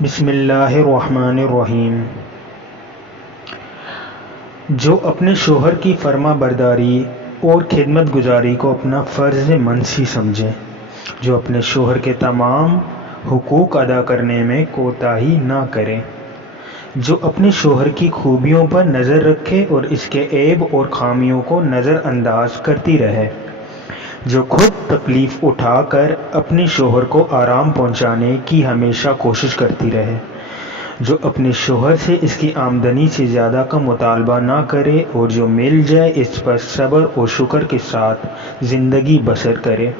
بسم اللہ الرحمن الرحیم۔ جو اپنے شوہر کی فرما برداری اور خدمت گزاری کو اپنا فرض منصی سمجھے، جو اپنے شوہر کے تمام حقوق ادا کرنے میں کوتاہی نہ کرے، جو اپنے شوہر کی خوبیوں پر نظر رکھے اور اس کے عیب اور خامیوں کو نظر انداز کرتی رہے، جو خود تکلیف اٹھا کر اپنے شوہر کو آرام پہنچانے کی ہمیشہ کوشش کرتی رہے، جو اپنے شوہر سے اس کی آمدنی سے زیادہ کا مطالبہ نہ کرے اور جو مل جائے اس پر صبر اور شکر کے ساتھ زندگی بسر کرے،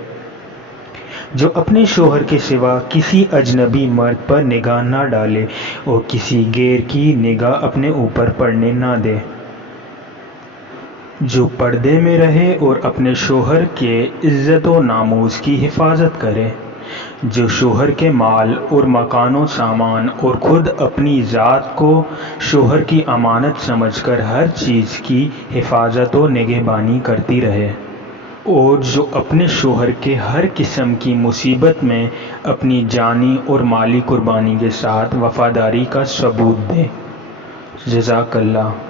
جو اپنے شوہر کے سوا کسی اجنبی مرد پر نگاہ نہ ڈالے اور کسی غیر کی نگاہ اپنے اوپر پڑنے نہ دے، جو پردے میں رہے اور اپنے شوہر کے عزت و ناموس کی حفاظت کرے، جو شوہر کے مال اور مکان و سامان اور خود اپنی ذات کو شوہر کی امانت سمجھ کر ہر چیز کی حفاظت و نگہبانی کرتی رہے، اور جو اپنے شوہر کے ہر قسم کی مصیبت میں اپنی جانی اور مالی قربانی کے ساتھ وفاداری کا ثبوت دے۔ جزاک اللہ۔